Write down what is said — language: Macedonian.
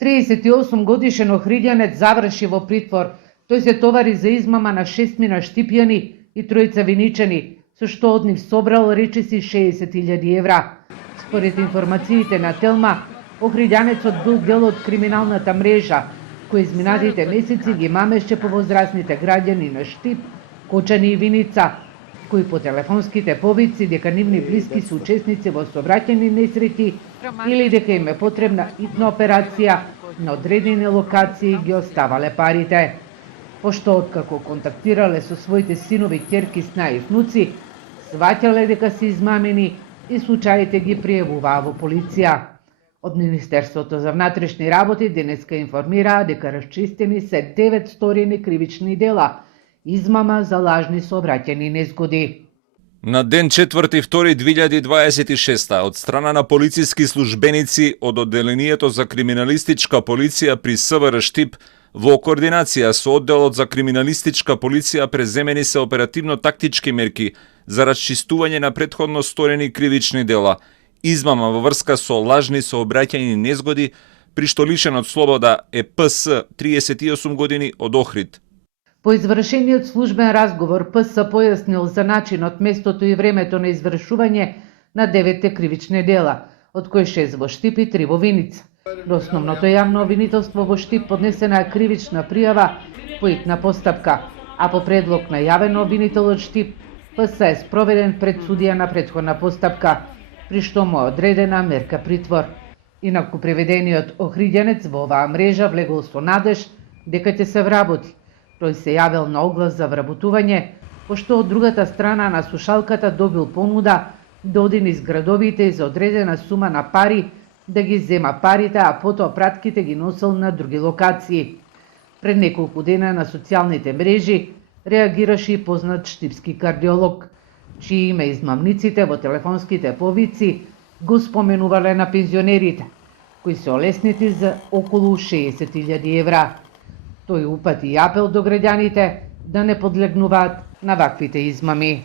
38 годишен охриѓанец заврши во притвор. Тој се товари за измама на 6 мина штипјани и 3 виничани, со што од нив собрал речиси 60.000 евра. Според информациите на Телма, охриѓанецот бил дел од криминалната мрежа, кој изминатите месеци ги мамеше по возрастните граѓани на Штип, Кочани и Виница, кои по телефонските повици дека нивни блиски се учесници во сообраќајни несрети или дека им е потребна итна операција на одредени локации ги оставале парите. Пошто откако контактирале со своите синови, ќерки, снаи и внуци, сваќале дека се измамени и случаите ги пријавуваа во полиција. Од Министерството за внатрешни работи денеска информираа дека расчистени се 9 сторени кривични дела, измама за лажни сообраќајни незгоди. На ден 4.2.2026 од страна на полициски службеници од Одделението за криминалистичка полиција при СВР Штип во координација со Одделот за криминалистичка полиција преземени се оперативно-тактички мерки за расчистување на претходно сторени кривични дела, измама во врска со лажни сообраќајни незгоди, при што лишен од слобода е ПС 38 години од Охрид. По извршениот службен разговор, ПС појаснил за начинот, местото и времето на извршување на 9 кривични дела, од кои 6 во Штип и 3 во Виница. До основното јавно обвинителство во Штип поднесена е кривична пријава по итна постапка, а по предлог на јавен обвинител од Штип, ПС е спроведен пред судија на претходна постапка, при што му е одредена мерка притвор. Инаку приведениот охриѓанец во оваа мрежа влегол со надеж дека ќе се вработи. Тој се јавил на оглас за вработување, пошто од другата страна на слушалката добил понуда да оди низ градовите и за одредена сума на пари да ги зема парите, а потоа пратките ги носел на други локации. Пред неколку дена на социјалните мрежи реагираше и познат штипски кардиолог, чии име измамниците во телефонските повици го споменувале на пензионерите, кои се олеснети за околу 60.000 евра. Тој упати апел до граѓаните да не подлегнуваат на ваквите измами.